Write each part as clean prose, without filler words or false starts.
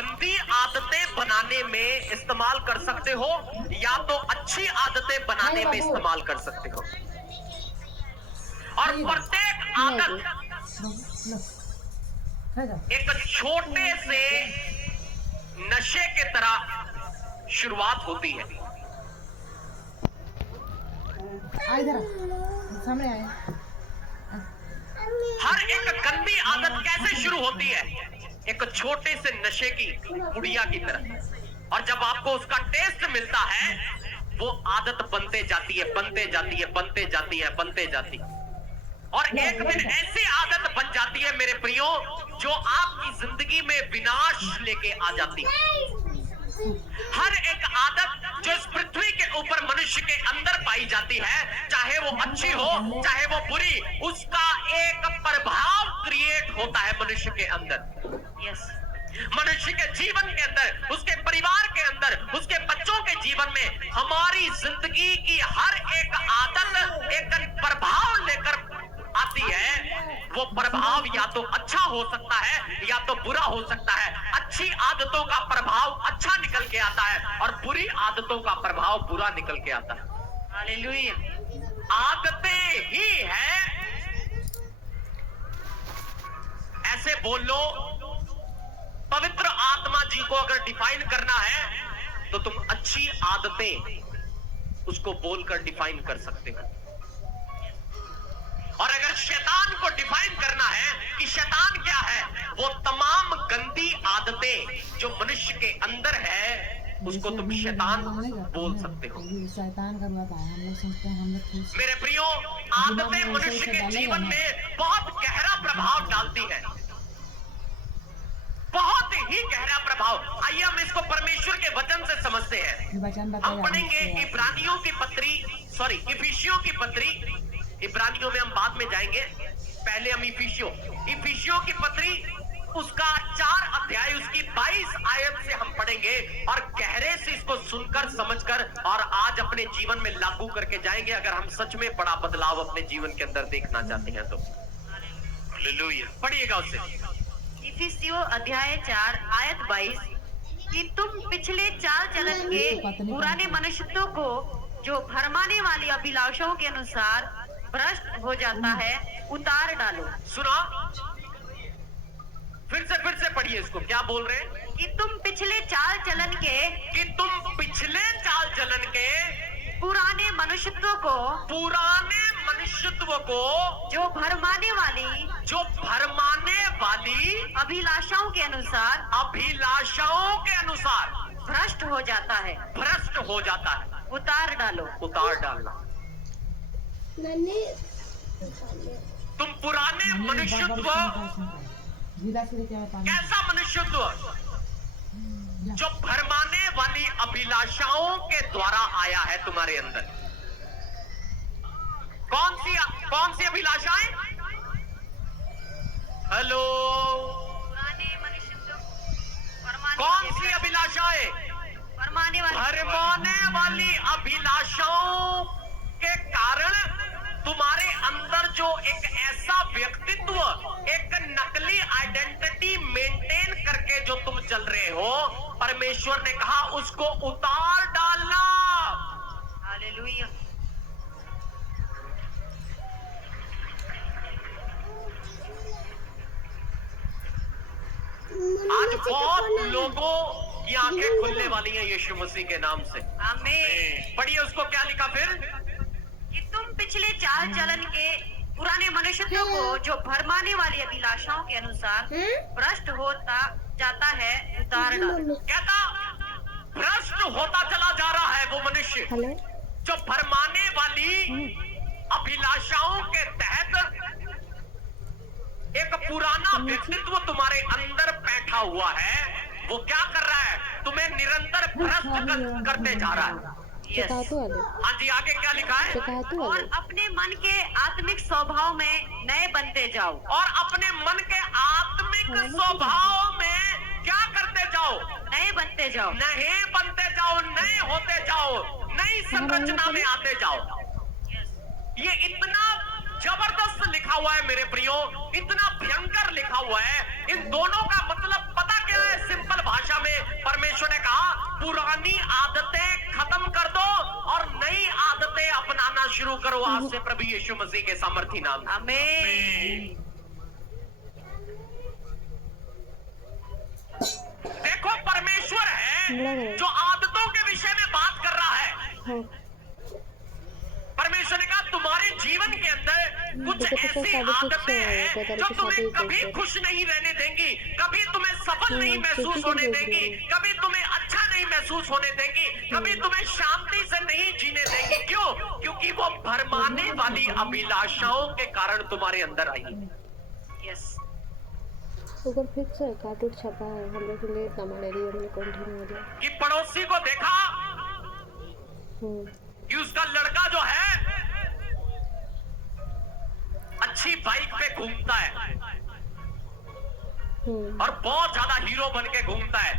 गंदी आदतें बनाने में इस्तेमाल कर सकते हो या तो अच्छी आदतें बनाने में इस्तेमाल कर सकते हो। और प्रत्येक आदत एक छोटे से नशे के तरह शुरुआत होती है। सामने आए। हर एक गंदी आदत कैसे शुरू होती है? एक छोटे से नशे की पुड़िया की तरह, और जब आपको उसका टेस्ट मिलता है वो आदत बनते जाती है, बनते जाती है, बनते जाती है, बनते जाती है, और एक दिन ऐसी आदत बन जाती है मेरे प्रियो जो आपकी जिंदगी में विनाश लेके आ जाती है। हर एक आदत जो इस पृथ्वी के ऊपर मनुष्य के अंदर पाई जाती है, चाहे वो अच्छी हो चाहे वो बुरी, उसका एक प्रभाव क्रिएट होता है मनुष्य के अंदर। यस, मनुष्य के जीवन के अंदर, उसके परिवार के अंदर, उसके बच्चों के जीवन में हमारी जिंदगी की हर एक आदत एक प्रभाव लेकर आती है। वो प्रभाव या तो अच्छा हो सकता है या तो बुरा हो सकता है। अच्छी आदतों का प्रभाव अच्छा निकल के आता है और बुरी आदतों का प्रभाव बुरा निकल के आता है। हालेलुया। आदतें ही है, ऐसे बोल लो, पवित्र आत्मा जी को अगर डिफाइन करना है तो तुम अच्छी आदतें उसको बोलकर डिफाइन कर सकते हो। और अगर शैतान को डिफाइन करना है कि शैतान क्या है, वो तमाम गंदी आदतें जो मनुष्य के अंदर है उसको तुम शैतान बोल सकते हो। शैतान का बात है, हम लोग सोचते हैं हम लोग। मेरे प्रियो, आदतें मनुष्य के जीवन में बहुत गहरा प्रभाव डालती है, बहुत ही गहरा प्रभाव। आइए हम इसको परमेश्वर के वचन से समझते हैं। हम पढ़ेंगे इब्रानियों की पत्री, इफिसियों की पत्री। इब्रानियों में हम बाद में जाएंगे, पहले हम इफिसियों की पत्री, उसका 4 अध्याय, उसकी 22 आयत से हम पढ़ेंगे और गहरे से इसको सुनकर समझकर और आज अपने जीवन में लागू करके जाएंगे, अगर हम सच में बड़ा बदलाव अपने जीवन के अंदर देखना चाहते हैं तो। हालेलुया। पढ़िएगा उससे। इफिसियों अध्याय 4 आयत 22 कि तुम पिछले चाल चलन के पुराने मनुष्यों को जो भरमाने वाली अभिलाषाओं के अनुसार भ्रष्ट हो जाता है उतार डालो। सुना, फिर से पढ़िए इसको, क्या बोल रहे हैं? कि तुम पिछले चाल चलन के पुराने मनुष्यत्व को जो भरमाने वाली अभिलाषाओं के अनुसार भ्रष्ट हो जाता है उतार डालना। तुम पुराने मनुष्यत्व, कैसा मनुष्यत्व? जो भरमाने वाली अभिलाषाओं के द्वारा आया है तुम्हारे अंदर। कौन सी अभिलाषाएं? हेलो, पुराने मनुष्यत्व, कौन सी अभिलाषाएं? भरमाने वाली अभिलाषाओं के कारण तुम्हारे अंदर जो एक ऐसा व्यक्तित्व, एक नकली आइडेंटिटी मेंटेन करके जो तुम चल रहे हो, परमेश्वर ने कहा उसको उतार डालना। हालेलुया। आज बहुत लोगों की आंखें खुलने वाली हैं यीशु मसीह के नाम से। आमीन। पढ़िए उसको, क्या लिखा फिर? कि तुम पिछले चाल चलन के पुराने मनुष्यों को जो भरमाने वाली अभिलाषाओं के अनुसार भ्रष्ट होता जाता है उतार डालो। कहता भ्रष्ट होता चला जा रहा है वो मनुष्य जो भरमाने वाली अभिलाषाओं के तहत एक पुराना व्यक्तित्व तुम्हारे अंदर बैठा हुआ है। वो क्या कर रहा है? तुम्हें निरंतर भ्रष्ट करते जा रहा है। हाँ जी, आगे क्या लिखा है? और अपने मन के आत्मिक स्वभाव में नए बनते जाओ। और अपने मन के आत्मिक स्वभाव में क्या करते जाओ? नए बनते जाओ। नए बनते जाओ, नए होते जाओ, नई संरचना में आते जाओ। ये इतना जबरदस्त लिखा हुआ है मेरे प्रियो, इतना भयंकर लिखा हुआ है। इन दोनों का मतलब पता क्या है? सिंपल भाषा पुरानी आदतें खत्म कर दो और नई आदतें अपनाना शुरू करो आज से प्रभु यीशु मसीह के सामर्थी नाम में। आमीन। देखो परमेश्वर है जो आदतों के विषय में बात कर रहा है। परमेश्वर ने कहा तुम्हारे जीवन के अंदर कुछ ऐसी आदतें हैं जो तुम्हें कभी खुश नहीं रहने देंगी, कभी तुम्हें सफल नहीं महसूस होने देंगी, कभी तुम्हें अच्छा नहीं महसूस होने देंगी, कभी तुम्हें शांति से नहीं जीने देंगी। क्यों? क्योंकि वो भरमाने वाली अभिलाषाओं के कारण तुम्हारे अंदर आई। यस, ऊपर फिक्स है, कार्टून छपा है हम लोग के लिए हमारे एरिया में कंटिन्यू हो गया कि पड़ोसी को देखा कि उसका लड़का जो है अच्छी बाइक पे घूमता है और बहुत ज्यादा हीरो बन के घूमता है,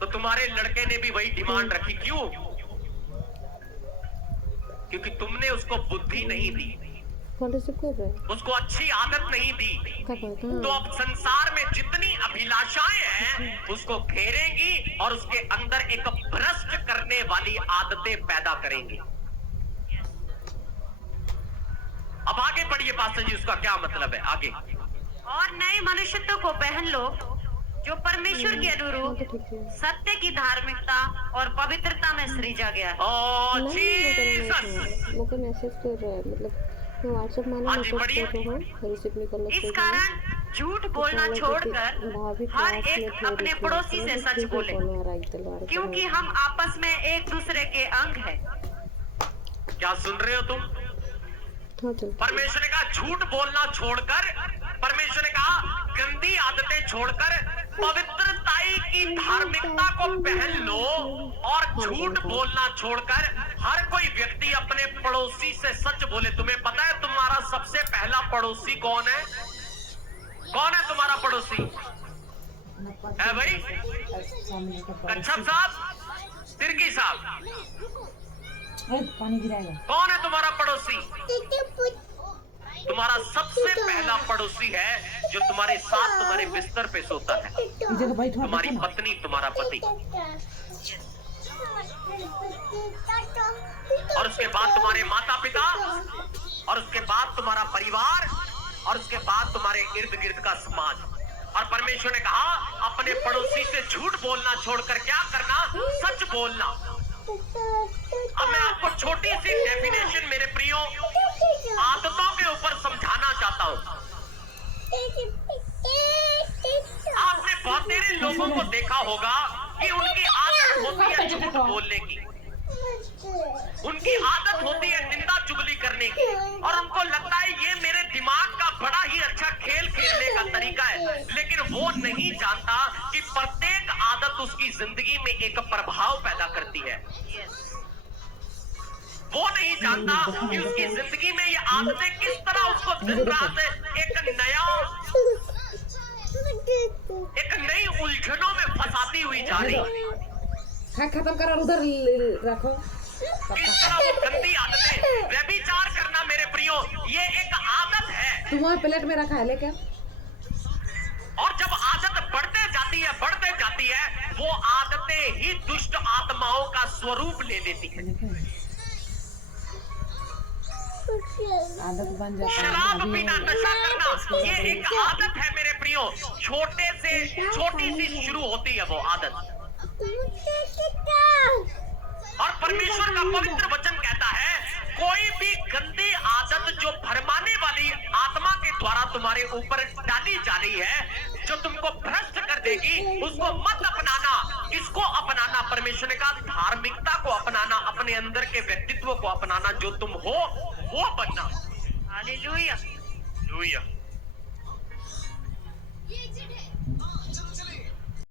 तो तुम्हारे लड़के ने भी वही डिमांड रखी। क्यों? क्योंकि तुमने उसको बुद्धि नहीं दी, उसको अच्छी आदत नहीं दी। तो अब संसार में जितनी अभिलाषाएं हैं उसको घेरेंगी और उसके अंदर एक भ्रष्ट करने वाली आदतें पैदा करेंगी। अब आगे बढ़िए पास्टर जी, उसका क्या मतलब है? आगे। और नए मनुष्यत्व को पहन लो जो परमेश्वर के अनुरूप सत्य की धार्मिकता और पवित्रता में सृजा गया है। ओह जीसस, मुझे मैसेज कर रहा है, मतलब मैं व्हाट्सएप में मैसेज कर रहा हूं, रिसीव नहीं कर इस कारण झूठ बोलना छोड़कर हर एक अपने पड़ोसी से सच बोले, क्योंकि हम आपस में एक दूसरे के अंग हैं। क्या सुन रहे हो तुम? परमेश्वर ने कहा झूठ बोलना छोड़कर, परमेश्वर ने कहा गंदी आदतें छोड़कर पवित्रताई की धार्मिकता को पहन लो और झूठ बोलना छोड़कर हर कोई व्यक्ति अपने पड़ोसी से सच बोले। तुम्हें पता है तुम्हारा सबसे पहला पड़ोसी कौन है? कौन है तुम्हारा पड़ोसी? है भाई कच्छप साहब, तिर्की साहब, पानी गिराएगा। कौन है तुम्हारा पड़ोसी? तुम्हारा सबसे पहला पड़ोसी है जो तुम्हारे साथ तुम्हारे बिस्तर पे सोता है, तुम्हारी पत्नी, तुम्हारा पति। और उसके बाद तुम्हारे माता पिता, और उसके बाद तुम्हारा परिवार, और उसके बाद तुम्हारे इर्द गिर्द का समाज। और परमेश्वर ने कहा अपने पड़ोसी से झूठ बोलना छोड़कर क्या करना? सच बोलना। अब मैं आपको छोटी सी डेफिनेशन मेरे प्रियो आदतों के ऊपर समझाना चाहता हूँ। आपने बहुत सारे लोगों को देखा होगा कि उनकी आदत होती है झूठ बोलने की, उनकी आदत होती है निंदा चुगली करने की, और उनको लगता है ये मेरे दिमाग का बड़ा ही अच्छा खेल खेलने का तरीका है। लेकिन वो नहीं जानता कि प्रत्येक आदत उसकी जिंदगी में एक प्रभाव पैदा करती है। वो नहीं जानता कि उसकी जिंदगी में ये आदतें किस तरह उसको दिन रात एक नई उलझनों में फंसाती हुई जा रही है। खत्म करो, उधर रखो। इस तरह वो गंदी आदतें, व्यभिचार करना मेरे प्रियो, ये एक आदत है। तुम्हारे प्लेट में रखा है लेके। और जब आदत बढ़ते जाती है वो आदतें ही दुष्ट आत्माओं का स्वरूप ले लेती है। आदत बन जाता है। शराब पीना, नशा करना, ये एक आदत है मेरे प्रियो। छोटी सी शुरू होती है वो आदत। और परमेश्वर का पवित्र वचन कहता है कोई भी गंदी आदत जो भरमाने वाली आत्मा के द्वारा तुम्हारे ऊपर डाली जा रही है, जो तुमको भ्रष्ट कर देगी, उसको मत अपनाना। इसको अपनाना, परमेश्वर ने कहा धार्मिकता को अपनाना, अपने अंदर के व्यक्तित्व को अपनाना, जो तुम हो वो बनना। हालेलुया।